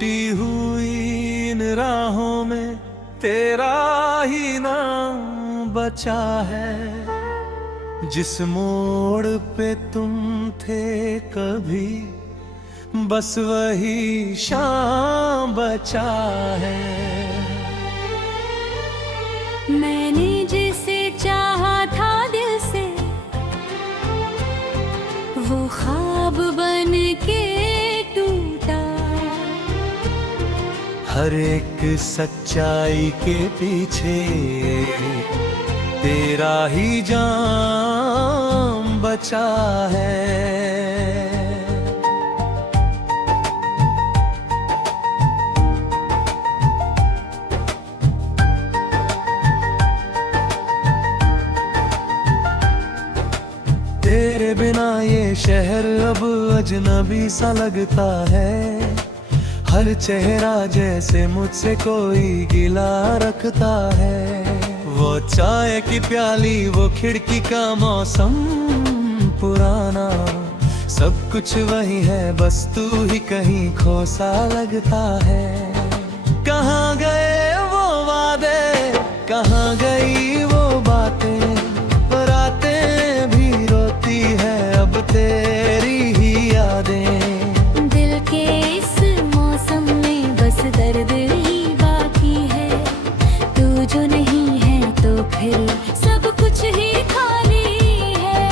टूटी हुई इन राहों में तेरा ही नाम बचा है। जिस मोड़ पे तुम थे कभी, बस वही शाम बचा है। मैंने जिसे चाहा था दिल से, वो ख्वाब बन के टूटा। हर एक सच्चाई के पीछे तेरा ही जाम बचा है। तेरे बिना ये शहर अब अजनबी सा लगता है। हर चेहरा जैसे मुझसे कोई गिला रखता है। वो चाय की प्याली, वो खिड़की का मौसम पुराना, सब कुछ वही है, बस तू ही कहीं खो सा लगता है। कहाँ गए वो वादे, कहाँ गई वो बातें, तेरी ही यादें। दिल के इस मौसम में बस दर्द ही बाकी है। तू जो नहीं है तो फिर सब कुछ ही खाली है।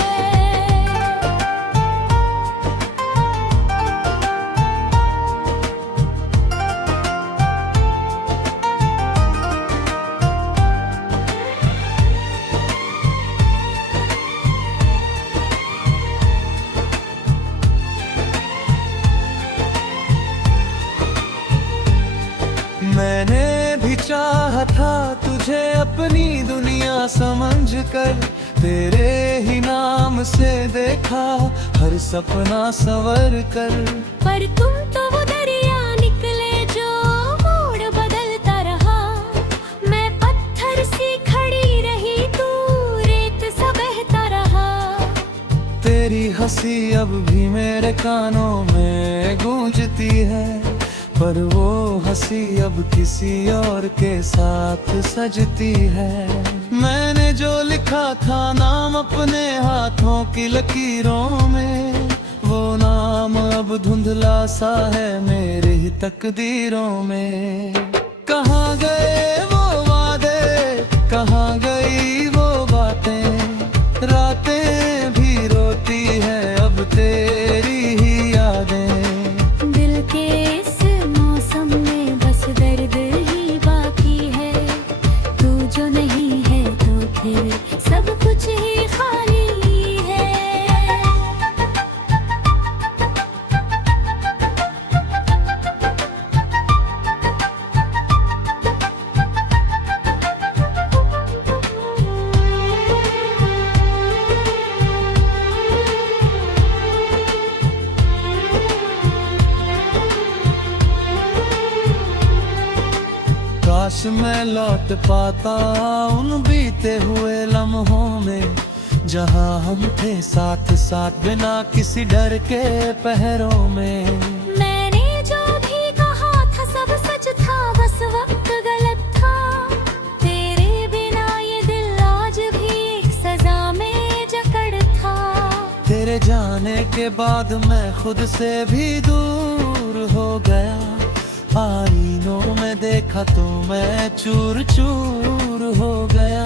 मैंने भी चाहा था तुझे अपनी दुनिया समझ कर, तेरे ही नाम से देखा हर सपना संवर कर। पर तुम तो वो दरिया निकले जो मोड़ बदलता रहा। मैं पत्थर सी खड़ी रही, तू रेत सा बहता रहा। तेरी हंसी अब भी मेरे कानों में गूंजती है, पर वो हंसी अब किसी और के साथ सजती है। मैंने जो लिखा था नाम अपने हाथों की लकीरों में, वो नाम अब धुंधला सा है मेरी ही तकदीरों में। कहाँ गए वो वादे, कहाँ गई वो बातें, रातें भी रोती है अब तेरी ही यादें। दिल के दर्द ही बाकी है। तू जो नहीं है तो फिर सब कुछ ही खाली है। काश मैं लौट पाता उन बीते हुए लम्हों में, जहाँ हम थे साथ साथ बिना किसी डर के पहरों में। मैंने जो भी कहा था सब सच था, बस वक्त गलत था। तेरे बिना ये दिल आज भी एक सजा में जकड़ था। तेरे जाने के बाद मैं खुद से भी दूर हो गया। आईनों में देखा तो मैं चूर चूर हो गया।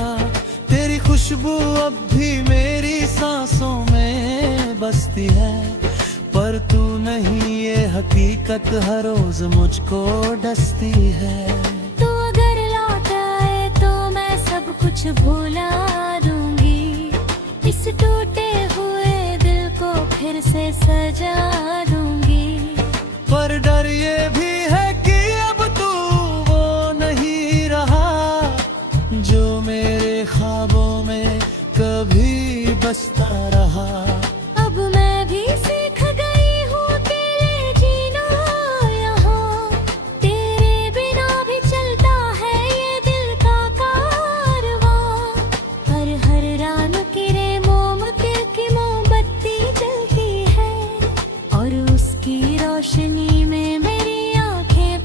तेरी खुशबू अब भी मेरी सांसों में बसती है, पर तू नहीं ये हकीकत हर रोज मुझको डसती है। तू अगर लौट आए तो मैं सब कुछ भुला दूंगी। इस टूटे हुए दिल को फिर से सजा दूंगी। पर डर ये भी है कि अब तू वो नहीं रहा, जो मेरे ख्वाबों में कभी बसता रहा। अब मैं भी सीख गई हूँ तेरे जीना यहाँ। तेरे बिना भी चलता है ये दिल का कारवां। पर हर रात किरे मोम दिल की मोमबत्ती जलती है, और उसकी रोशनी में मेरी आंखें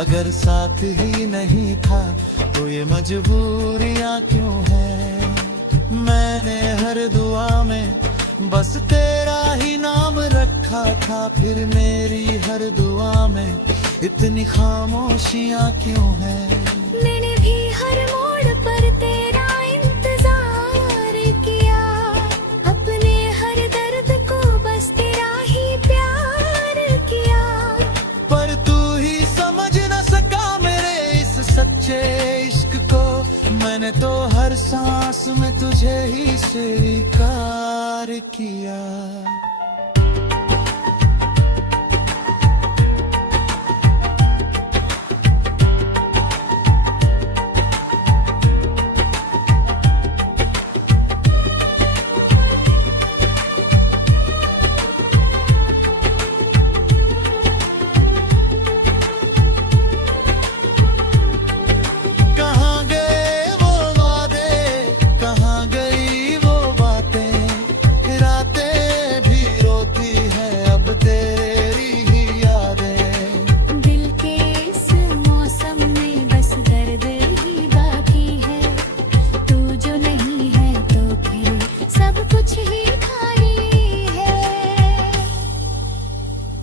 अगर साथ ही नहीं था तो ये मजबूरियां क्यों है। मैंने हर दुआ में बस तेरा ही नाम रखा था, फिर मेरी हर दुआ में इतनी खामोशियां क्यों है। मैंने भी हर मोड़ पर तेरा इंतजार किया, अपने हर दर्द को बस तेरा ही प्यार किया। पर तू ही समझ न सका मेरे इस सच्चे इश्क को, मैंने तो हर सांस में तुझे ही स्वीकार किया।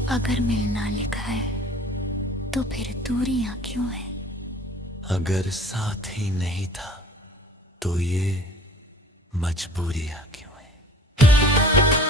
अगर मिलना लिखा है तो फिर दूरियां क्यों है। अगर साथ ही नहीं था तो ये मजबूरियां क्यों है।